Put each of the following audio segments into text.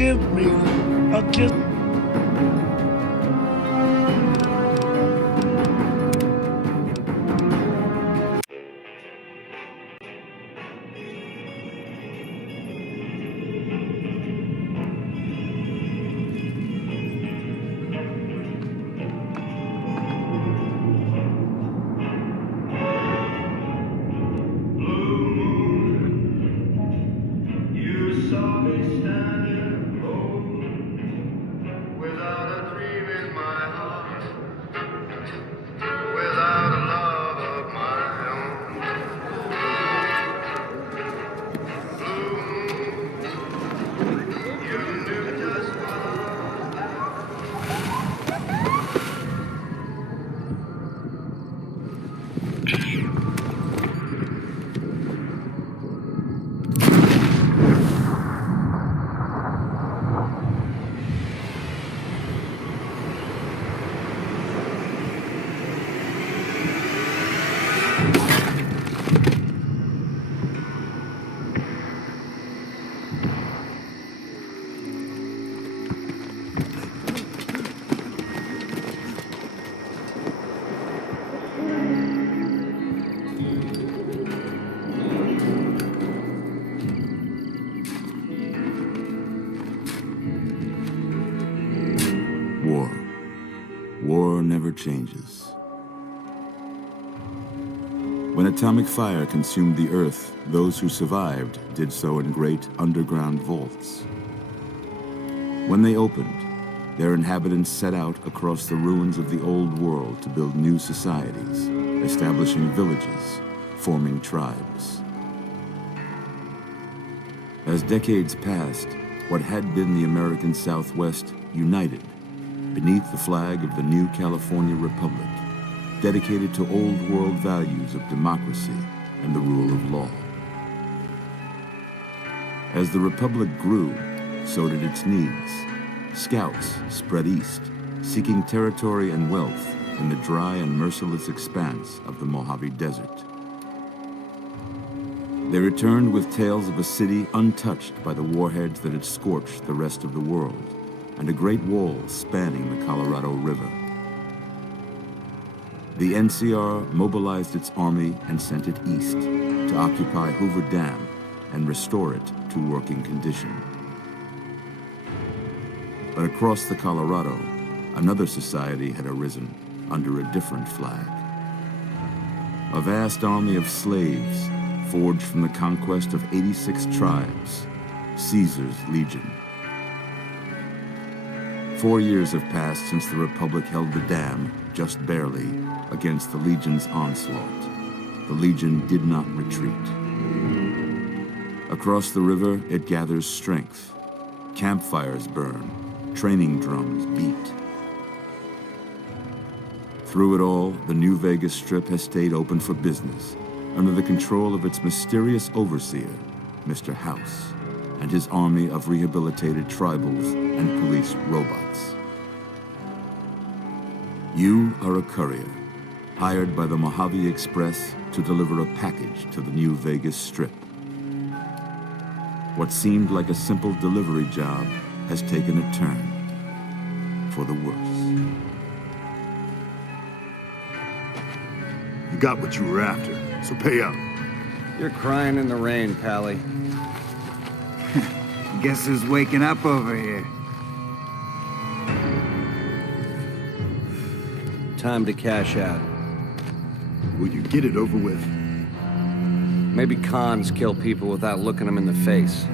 give me a kiss. Saw me standing alone, without a dream in my heart, without a love of my own. Blue moon, you knew just War. War never changes. When atomic fire consumed the earth, those who survived did so in great underground vaults. When they opened, their inhabitants set out across the ruins of the old world to build new societies, establishing villages, forming tribes. As decades passed, what had been the American Southwest united beneath the flag of the new California Republic, dedicated to old world values of democracy and the rule of law. As the Republic grew, so did its needs. Scouts spread east, seeking territory and wealth in the dry and merciless expanse of the Mojave Desert. They returned with tales of a city untouched by the warheads that had scorched the rest of the world, and a great wall spanning the Colorado River. The NCR mobilized its army and sent it east to occupy Hoover Dam and restore it to working condition. But across the Colorado, another society had arisen under a different flag. A vast army of slaves forged from the conquest of 86 tribes, Caesar's Legion. 4 years have passed since the Republic held the dam, just barely, against the Legion's onslaught. The Legion did not retreat. Across the river, it gathers strength. Campfires burn, training drums beat. Through it all, the New Vegas Strip has stayed open for business, under the control of its mysterious overseer, Mr. House, and his army of rehabilitated tribals and police robots. You are a courier, hired by the Mojave Express to deliver a package to the New Vegas Strip. What seemed like a simple delivery job has taken a turn for the worse. You got what you were after, so pay up. You're crying in the rain, Pally. Guess who's waking up over here? Time to cash out. Will you get it over with? Maybe cons kill people without looking them in the face.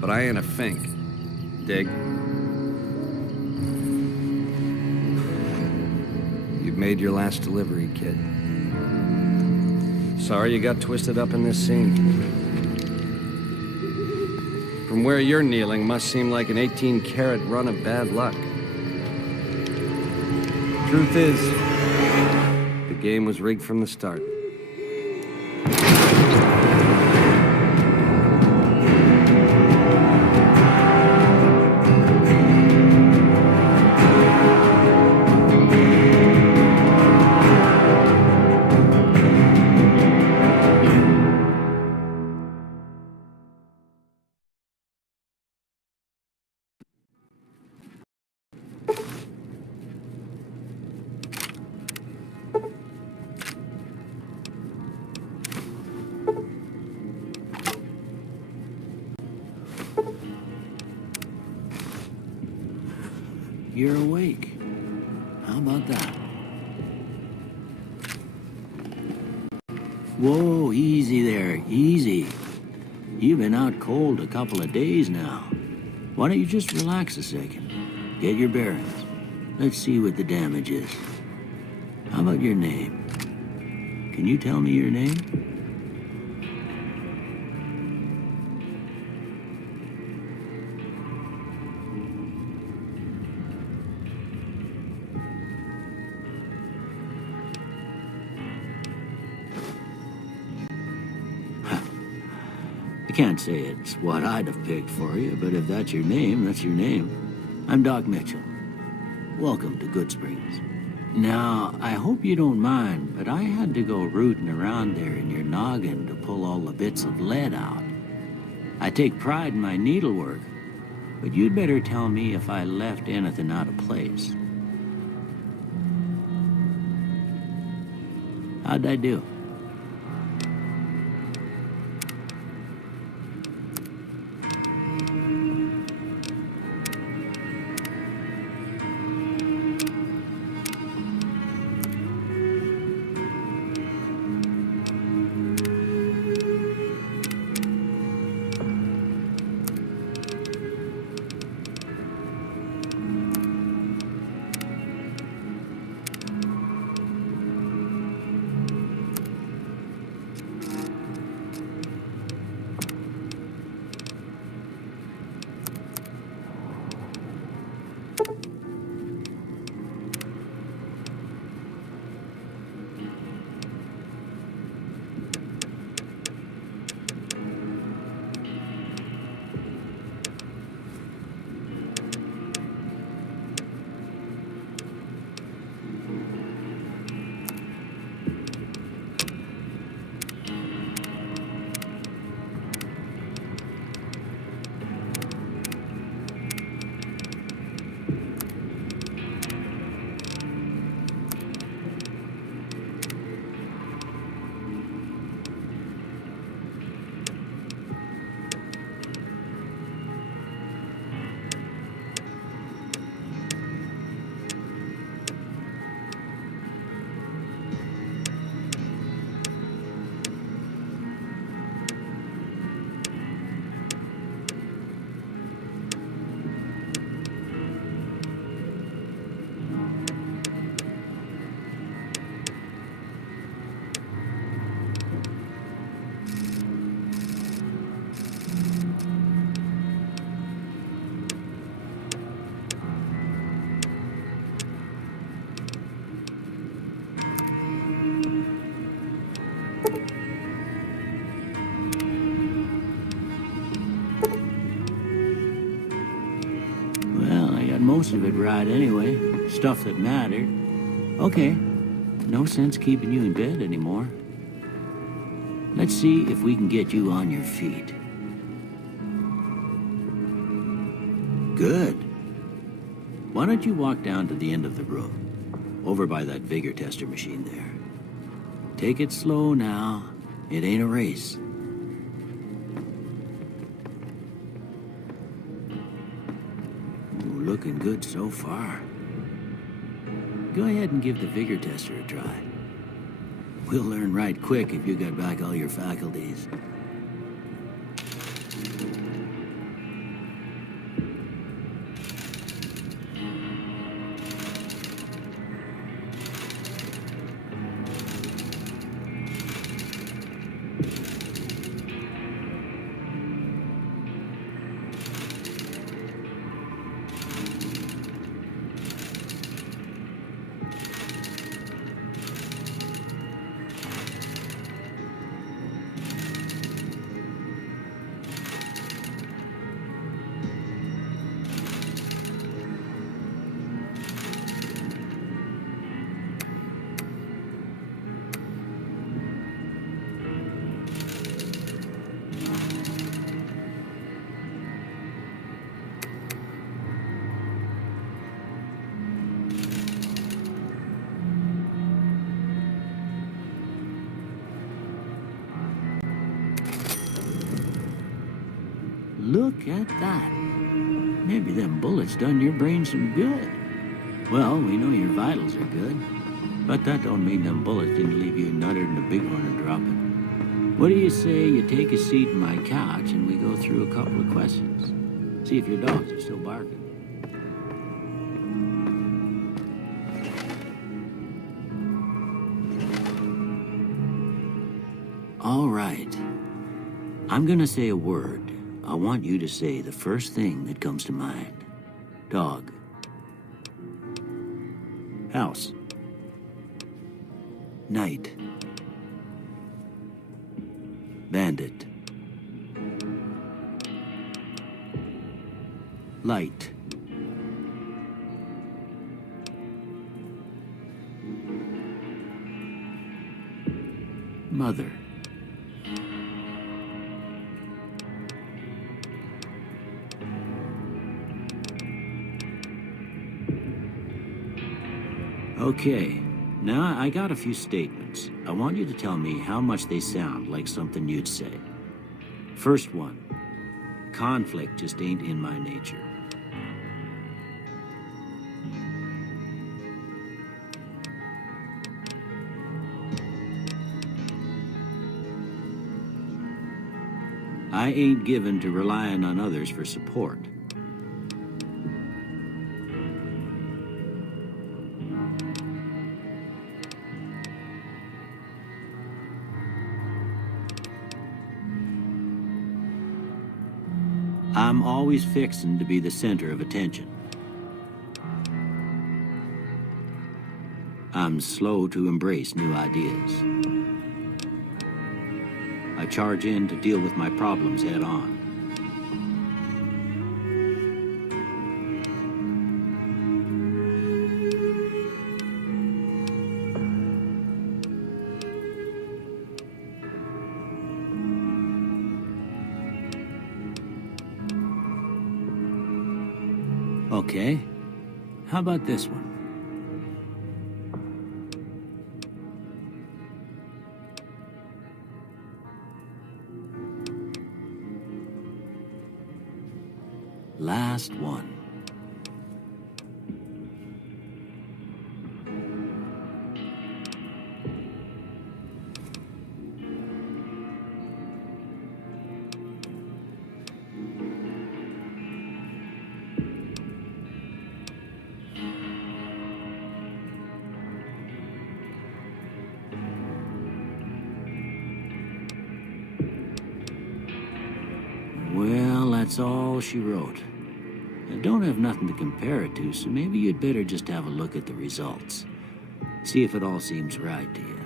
But I ain't a fink. Dig? You've made your last delivery, kid. Sorry you got twisted up in this scene. From where you're kneeling must seem like an 18-carat run of bad luck. Truth is, the game was rigged from the start. you're awake. How about that? Whoa, easy there, easy. You've been out cold a couple of days now. Why don't you just relax a second? Get your bearings. Let's see what the damage is. How about your name? Can you tell me your name? I can't say it's what I'd have picked for you, but if that's your name, that's your name. I'm Doc Mitchell. Welcome to Good Springs. Now, I hope you don't mind, but I had to go rooting around there in your noggin to pull all the bits of lead out. I take pride in my needlework, but you'd better tell me if I left anything out of place. How'd I do? Most of it right anyway. Stuff that mattered. Okay. No sense keeping you in bed anymore. Let's see if we can get you on your feet. Good. Why don't you walk down to the end of the room? Over by that vigor tester machine there. Take it slow now. It ain't a race. Looking good so far. Go ahead and give the vigor tester a try. We'll learn right quick if you got back all your faculties. Look at that. Maybe them bullets done your brain some good. Well, we know your vitals are good, but that don't mean them bullets didn't leave you nutted in a bighorn and dropping. What do you say you take a seat in my couch and we go through a couple of questions? See if your dogs are still barking. All right. I'm gonna say a word. I want you to say the first thing that comes to mind. Dog. House. Night. Bandit. Light. Mother. Okay, now I got a few statements. I want you to tell me how much they sound like something you'd say. First one, conflict just ain't in my nature. I ain't given to relying on others for support. I'm always fixin' to be the center of attention. I'm slow to embrace new ideas. I charge in to deal with my problems head on. Okay, how about this one? Last one. Well, that's all she wrote. I don't have nothing to compare it to, so maybe you'd better just have a look at the results. See if it all seems right to you.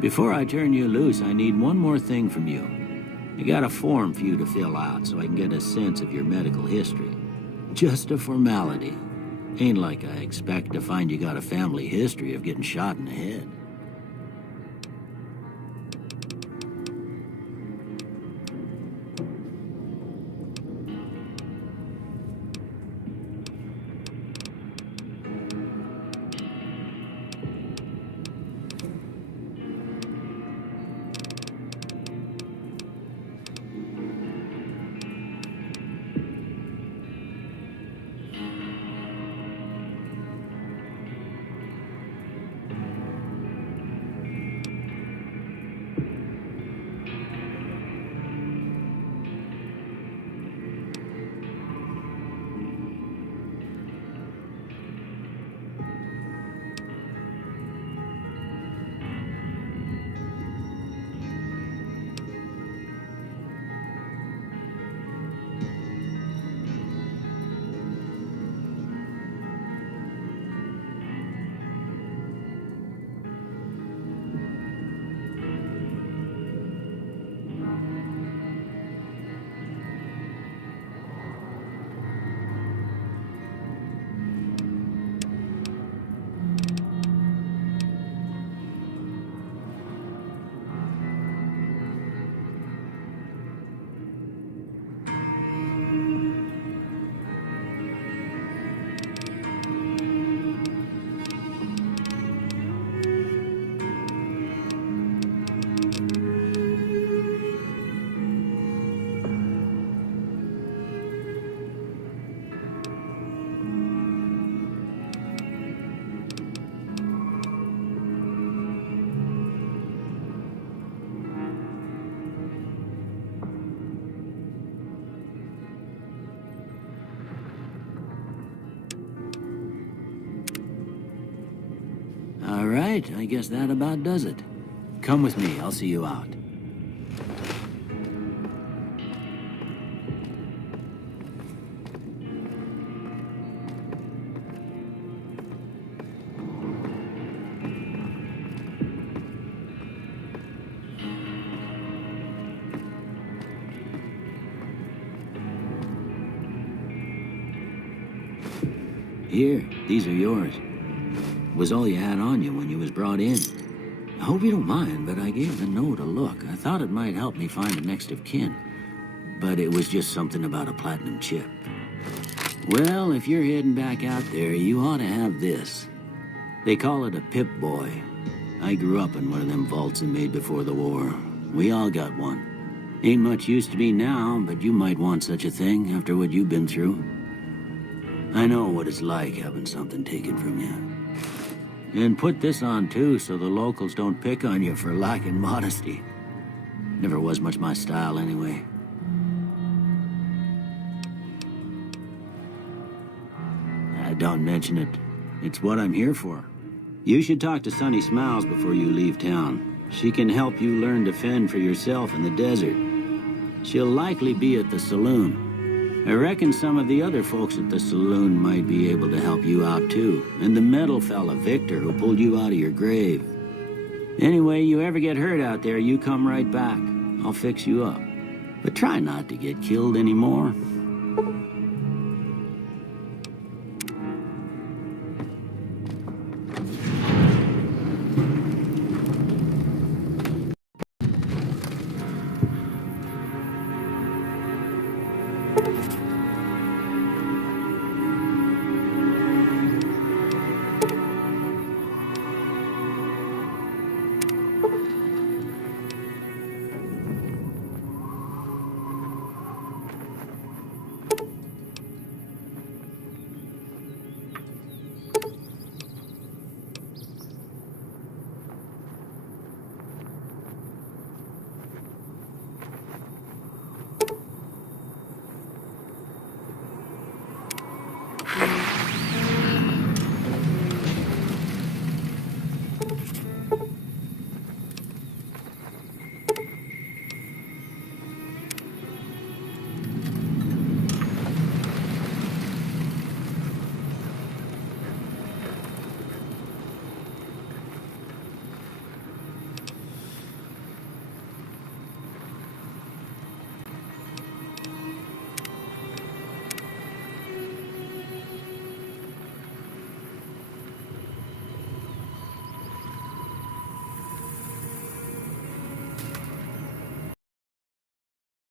Before I turn you loose, I need one more thing from you. I got a form for you to fill out so I can get a sense of your medical history. Just a formality. Ain't like I expect to find you got a family history of getting shot in the head. All right, I guess that about does it. Come with me, I'll see you out. Here, these are yours. Was all you had on you when you was brought in. I hope you don't mind, but I gave the note a look. I thought it might help me find a next of kin. But it was just something about a platinum chip. Well, if you're heading back out there, you ought to have this. They call it a Pip-Boy. I grew up in one of them vaults they made before the war. We all got one. Ain't much use to me now, but you might want such a thing after what you've been through. I know what it's like having something taken from you. And put this on too, so the locals don't pick on you for lacking modesty. Never was much my style anyway. Don't mention it. It's what I'm here for. You should talk to Sunny Smiles before you leave town. She can help you learn to fend for yourself in the desert. She'll likely be at the saloon. I reckon some of the other folks at the saloon might be able to help you out too. And the metal fella, Victor, who pulled you out of your grave. Anyway, you ever get hurt out there, you come right back. I'll fix you up. But try not to get killed anymore.